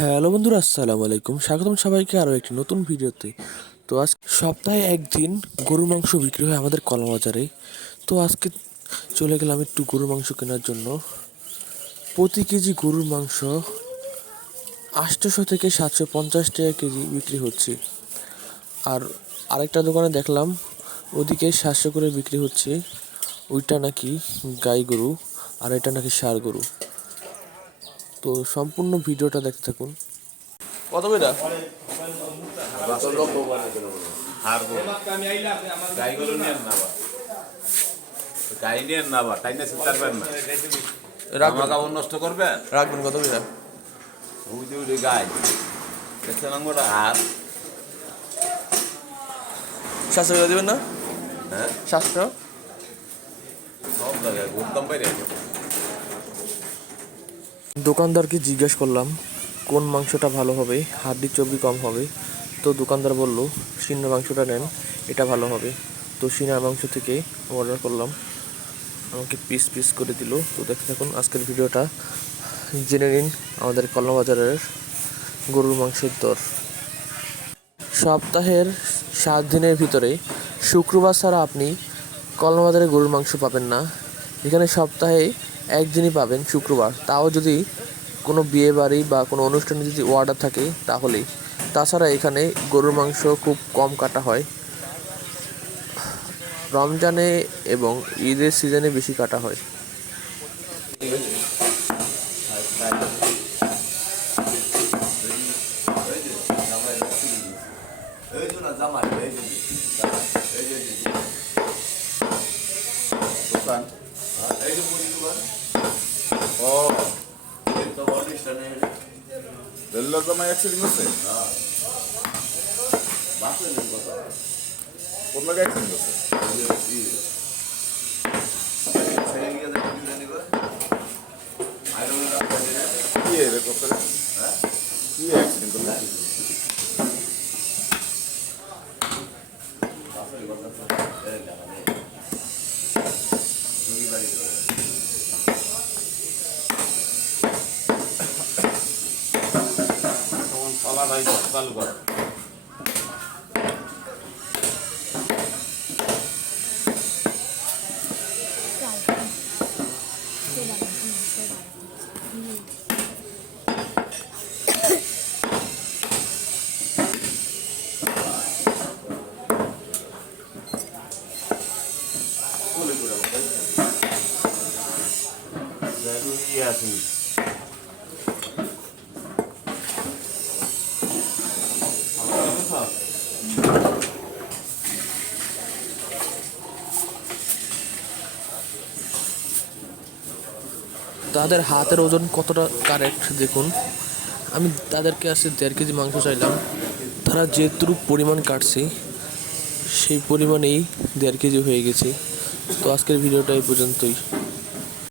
Hello বন্ধুরা, আসসালামু আলাইকুম। স্বাগতম সবাইকে আরও একটি নতুন ভিডিওতে। তো আজ সপ্তাহে একদিন গরুর মাংস বিক্রি হয় আমাদের কলা বাজারে তো আজকে চলে গেলাম একটু গরুর মাংস কেনার জন্য। প্রতি কেজি গরুর মাংস আটশোশো থেকে সাতশো পঞ্চাশ টাকা কেজি বিক্রি হচ্ছে। আর আরেকটা দোকানে দেখলাম, ওদিকে সাতশো করে বিক্রি হচ্ছে। ওইটা নাকি গাই গরু, আর এটা নাকি ষাঁড় গরু। তো সম্পূর্ণ ভিডিওটা দেখতে থাকুন। কত বেটা নষ্ট করবেন রাখবেন কত বেটা গাই। হার সাতশো টাকা দেবেন না? হ্যাঁ? সাতশো সব জায়গায় ঘুরতাম বাইরে দোকানদারকে জিজ্ঞেস করলাম, কোন মাংসটা ভালো হবে? হাড্ডি চর্বি কম হবে। তো দোকানদার বলল সিনার মাংসটা নেন, এটা ভালো হবে। তো সিনার মাংস থেকে অর্ডার করলাম। আমাকে পিস পিস করে দিল। তো দেখতে থাকুন, আজকের ভিডিওটা। জেনে নিন আমাদের কলম বাজারের গরুর মাংসের দর। সপ্তাহের সাত দিনের ভিতরে শুক্রবার ছাড়া আপনি কলম বাজারে গরুর মাংস পাবেন না। এখানে সপ্তাহে একদিনই পাবেন শুক্রবার তাও যদি কোনো বিয়ে বাড়ি বা কোনো অনুষ্ঠানে যদি অর্ডার থাকে তাহলেই তাছাড়া এখানে গরুর মাংস খুব কম কাটা হয় রমজানে এবং ঈদের সিজনে বেশি কাটা হয় এই যে এই যে দোকান এই যে মুদি দোকান ও এই তো অডিশন নেই বেল্লার জামাই অ্যাক্সিডেন্ট হচ্ছে কোন জায়গায় অ্যাক্সিডেন্ট হচ্ছে কি জানি বা আইরন রাখতে দিলে কি এর করতে হ্যাঁ কি অ্যাক্সিডেন্ট করল বাসের কথা। তখন চলা নাই তো চালু কর জরুরি আছে তাদের হাতের ওজন কতটা কারেক্ট দেখুন। আমি তাদেরকে আসছে দেড় কেজি মাংস চাইলাম। তারা যেহেতু পরিমাণ কাটছে, সেই পরিমাণেই দেড় কেজি হয়ে গেছে। তো আজকের ভিডিওটা এই পর্যন্তই।